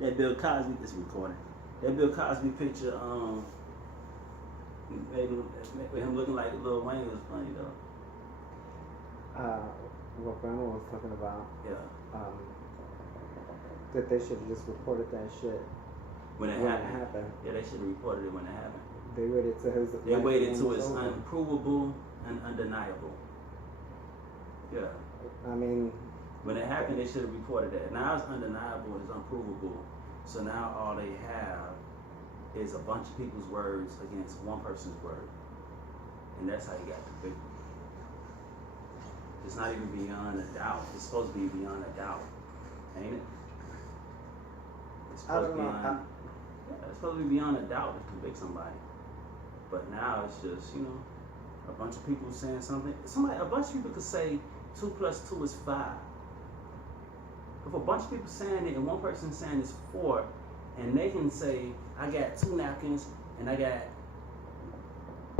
that Bill Cosby is recording. That Bill Cosby picture, made him looking like Lil Wayne was funny though. What Grandma was talking about. Yeah. That they should have just reported that shit when it happened. Yeah, they should have reported it when it happened. They waited till his. They waited till it's unprovable and undeniable. Yeah. I mean. When it happened, they should have reported that. Now it's undeniable, it's unprovable. So now all they have is a bunch of people's words against one person's word. And that's how you got convicted. It's not even beyond a doubt. It's supposed to be beyond a doubt, ain't it? It's supposed to be it's supposed to be beyond a doubt to convict somebody. But now it's just, a bunch of people saying something. A bunch of people could say 2 + 2 is 5. If a bunch of people saying it and one person saying it's 4, and they can say, I got 2 napkins and I got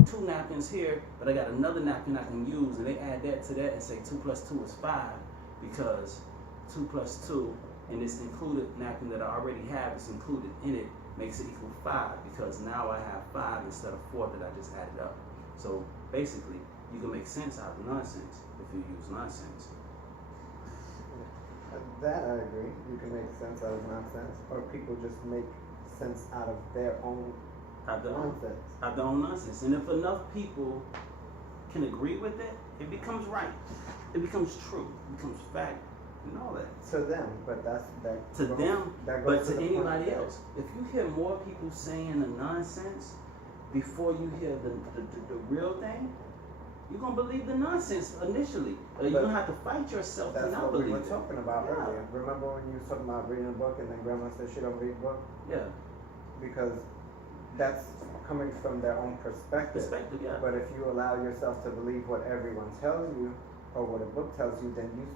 2 napkins here, but I got another napkin I can use, and they add that to that and say 2 + 2 is 5 because 2 + 2 and this included napkin that I already have is included in it makes it equal 5 because now I have 5 instead of 4 that I just added up. So basically, you can make sense out of nonsense if you use nonsense. That I agree. You can make sense out of nonsense, or people just make sense out of their own nonsense. Out of their own nonsense. And if enough people can agree with it, it becomes right. It becomes true. It becomes fact and all that. To them, but that to goes, them, that but to anybody else. If you hear more people saying the nonsense before you hear the real thing, you're going to believe the nonsense initially. You're going to have to fight yourself to not believe it. That's what we were talking about earlier. Remember when you were talking about reading a book and then Grandma said she don't read books? Yeah. Because that's coming from their own perspective. Yeah. But if you allow yourself to believe what everyone tells you or what a book tells you, then you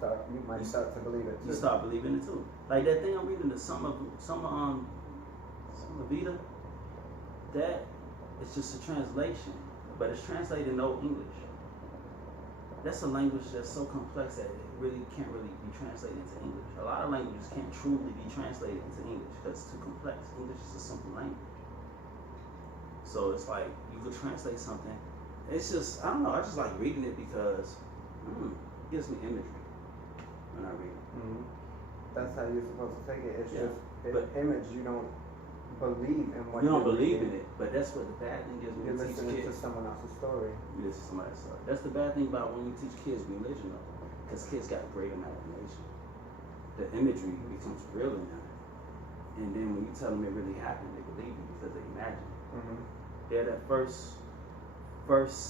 might start to believe it too. You start believing it too. Like that thing I'm reading, the Summer Vita, that is just a translation, but it's translated in Old English. That's a language that's so complex that it really can't really be translated into English. A lot of languages can't truly be translated into English because it's too complex. English is a simple language. So it's like you could translate something. It's just, I don't know, I just like reading it because it gives me imagery when I read it. Mm-hmm. That's how you're supposed to take it. It's just but image. You don't believe in what you don't believe in it, but that's what the bad thing is when you're you teach listening kids. to someone else's story. You listen to somebody's story. That's the bad thing about when you teach kids religion, though, because kids got great imagination. The imagery becomes real in them, and then when you tell them it really happened, they believe you because they imagine. Mm-hmm. They're that first person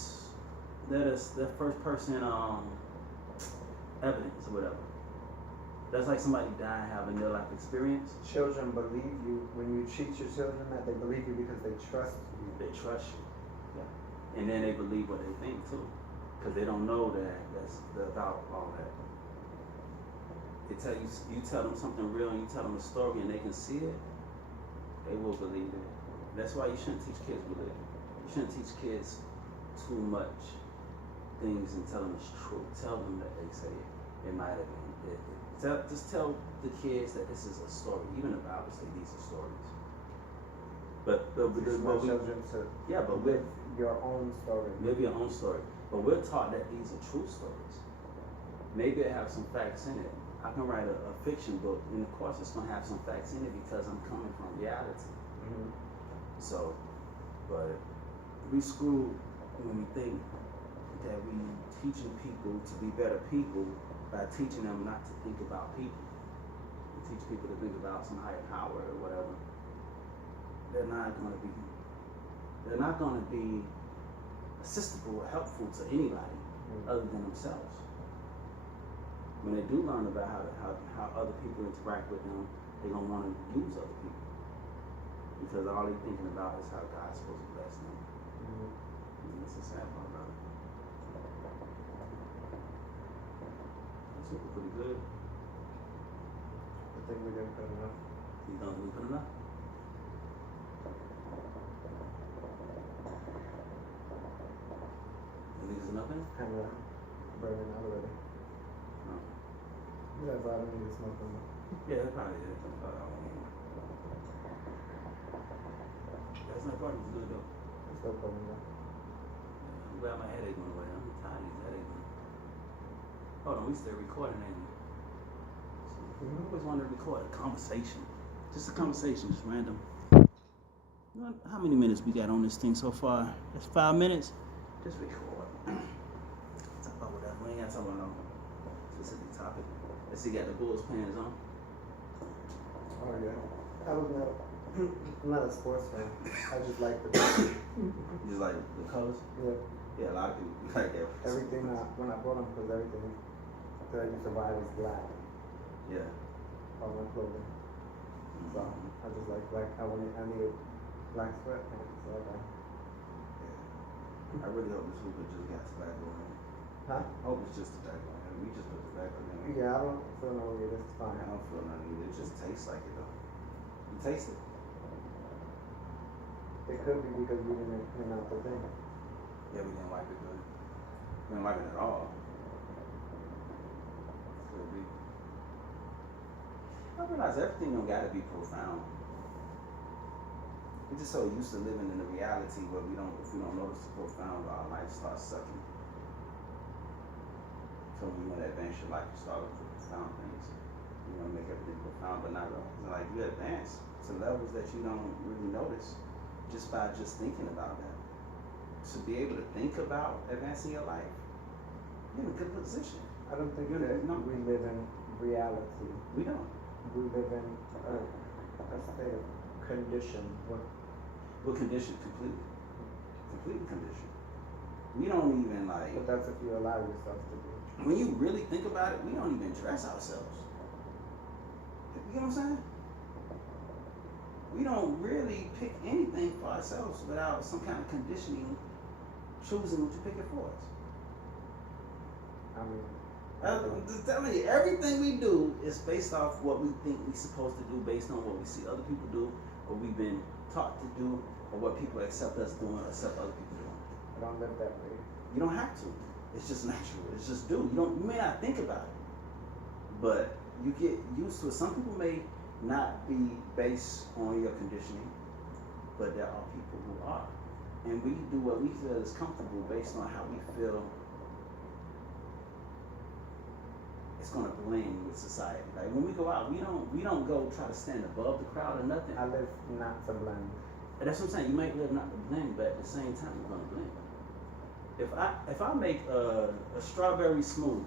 evidence or whatever. That's like somebody dying having their life experience. Children believe you when you teach your children that they believe you because they trust you. They trust you, yeah, and then they believe what they think too, because they don't know that that's about all that. They tell you tell them something real, and you tell them a story, and they can see it. They will believe it. That's why you shouldn't teach kids religion. You shouldn't teach kids too much things and tell them it's true. Tell them that they say it might have been. Just tell the kids that this is a story. Even the Bible says these are stories. But with your own story. Live your own story. But we're taught that these are true stories. Maybe it have some facts in it. I can write a fiction book, and of course it's gonna have some facts in it because I'm coming from reality. Mm-hmm. So, but we screw when we think that we teaching people to be better people by teaching them not to think about people. We teach people to think about some higher power or whatever. They're not gonna be assistable or helpful to anybody other than themselves. When they do learn about how other people interact with them, they're gonna want to use other people. Because all they're thinking about is how God's supposed to bless them. Mm-hmm. And that's the sad part about it. That's super pretty good. I think we didn't put enough. You don't think we put enough? You think there's enough in it? I'm burning out already. No. Yeah, but I don't need to smoke them. Yeah, that probably is. night party was good though. It's still cold in there. I'm glad my headache went away. I'm tired of these headaches. Hold on, we still recording, ain't we? I always wanted to record a conversation. Just a conversation, just random. How many minutes we got on this thing so far? That's 5 minutes. Just record. Talk about whatever. We ain't got to talk about no specific topic. Let's see, got the Bulls pants on. Oh yeah. I was not a sports fan. I just like the You just like the colors? Yeah. Yeah, a lot of people like that. Everything when I bought them, because everything that I used to buy was black. Yeah. All my clothing. So I just like black. I needed black sweatpants. So Yeah. I really hope this hoop just got tobacco in it. Huh? I hope it's just tobacco in it. We just put tobacco in it. Yeah, I don't feel no way. This is fine. I don't feel nothing either. It just tastes like it though. You taste it? It could be because we didn't clean out the thing. Yeah, we didn't wipe it good. We didn't wipe it at all. Could be. I realize everything don't gotta be profound. We're just so used to living in the reality where if we don't notice the profound, our life starts sucking. So when you want to advance your life, you start with the profound things. You want to make everything profound, but not realizing like you advance to levels that you don't really notice just by just thinking about that. To be able to think about advancing your life, you're in a good position. I don't think that we live in reality. We don't. We live in a state of condition. We're conditioned completely conditioned. We don't even like. But that's if you allow yourself to be. When you really think about it, we don't even dress ourselves. You know what I'm saying? We don't really pick anything for ourselves without some kind of conditioning, choosing to pick it for us. I mean, I'm just telling you, everything we do is based off what we think we're supposed to do, based on what we see other people do, what we've been taught to do, or what people accept us doing, or accept other people doing. I don't live that way. You don't have to. It's just natural. It's just do. You may not think about it, but you get used to it. Some people may not be based on your conditioning, but there are people who are, and we do what we feel is comfortable based on how we feel it's going to blend with society. Like when we go out, we don't go try to stand above the crowd or nothing. I live not to blend. And that's what I'm saying. You might live not to blend, but at the same time, you're going to blend. If I make a strawberry smoothie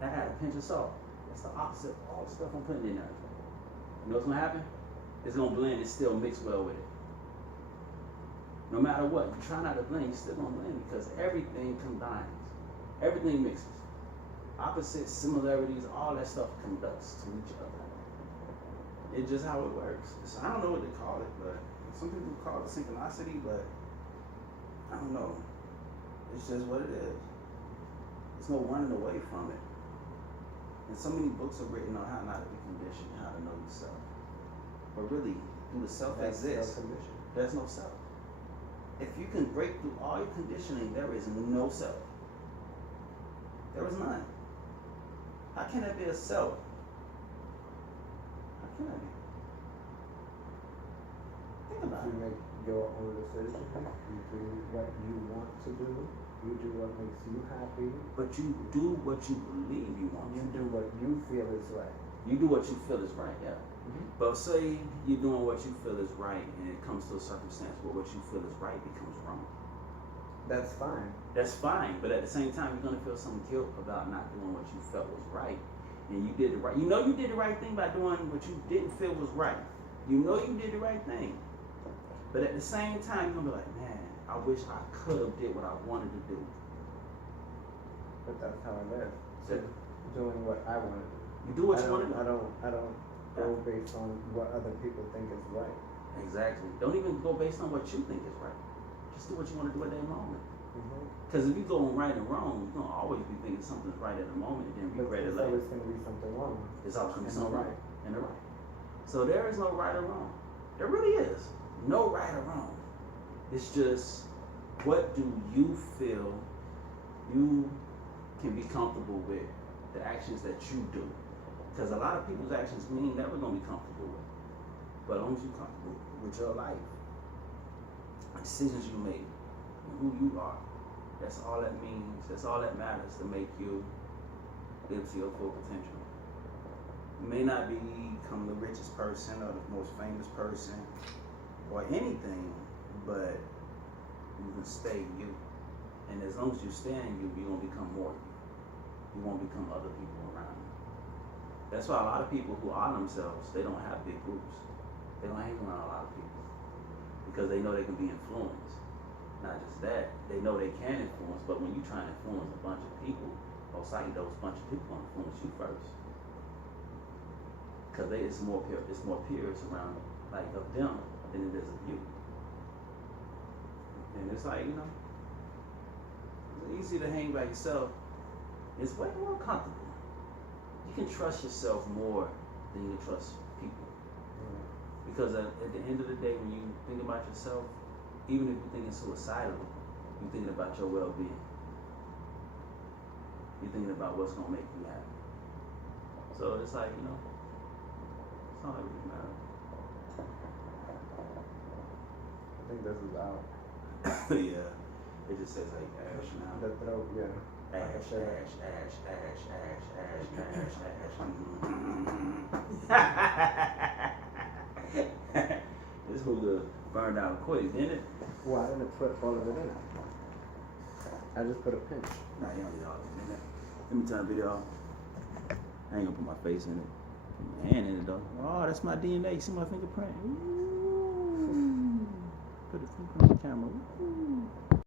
and I add a pinch of salt, that's the opposite of all the stuff I'm putting in there. You know what's going to happen? It's going to blend and still mix well with it. No matter what, you try not to blend, you're still going to blend because everything combines. Everything mixes. Opposites, similarities, all that stuff conducts to each other. It's just how it works. So I don't know what they call it, but some people call it synchronicity, but I don't know. It's just what it is. There's no running away from it. And so many books are written on how not to be conditioned, how to know yourself. But really, do the self exist? There's no self. If you can break through all your conditioning, there is no self. There is none. How can there be a self? How can that be? Think about You it. make your own decisions. You do what you want to do. You do what makes you happy. But you do what you believe you want. You do what you feel is right. You do what you feel is right, yeah. Mm-hmm. But say you're doing what you feel is right and it comes to a circumstance where what you feel is right becomes wrong. That's fine. That's fine, but at the same time, you're going to feel some guilt about not doing what you felt was right. And you did the right. You know you did the right thing by doing what you didn't feel was right. You know you did the right thing. But at the same time, you're going to be like, man, I wish I could have did what I wanted to do. But that's how I live. So, Doing what I want to do. you do what you want to do. I don't go based on what other people think is right. Exactly. Don't even go based on what you think is right. Just do what you want to do at that moment. Mm-hmm. Because if you go on right and wrong, you're going to always be thinking something's right at the moment and then regret it later. There's always going to be something wrong. It's always going to be And something right. right and the right. So there is no right or wrong. There really is no right or wrong. It's just what do you feel you can be comfortable with the actions that you do. Because a lot of people's actions we ain't never going to be comfortable with. But as long as you're comfortable with your life, decisions you make, and who you are, that's all that means. That's all that matters to make you live to your full potential. You may not become the richest person or the most famous person or anything, but you can stay you. And as long as you stay in you, you're going to become more you. You won't become other people around you. That's why a lot of people who are themselves, they don't have big groups. They don't hang around a lot of people because they know they can be influenced. Not just that, they know they can influence, but when you try and influence a bunch of people, most likely those bunch of people will influence you first. Because it's more peers around, like, of them than it is of you. And it's like, it's easy to hang by yourself. It's way more comfortable. You can trust yourself more than you can trust people. Because at the end of the day, when you think about yourself, even if you're thinking suicidal, you're thinking about your well-being. You're thinking about what's going to make you happy. So it's like, it's all that really matters. I think this is out. Yeah. It just says like ash now. The throat, yeah. Ash. This hookah burned out quick, didn't it? Well, I didn't put all of it in it. I just put a pinch. Nah, you don't need all of it in it. Let me turn the video off. I ain't gonna put my face in it. Put my hand in it though. Oh, that's my DNA. You see my fingerprint? Ooh. Put a fingerprint on the camera. Ooh.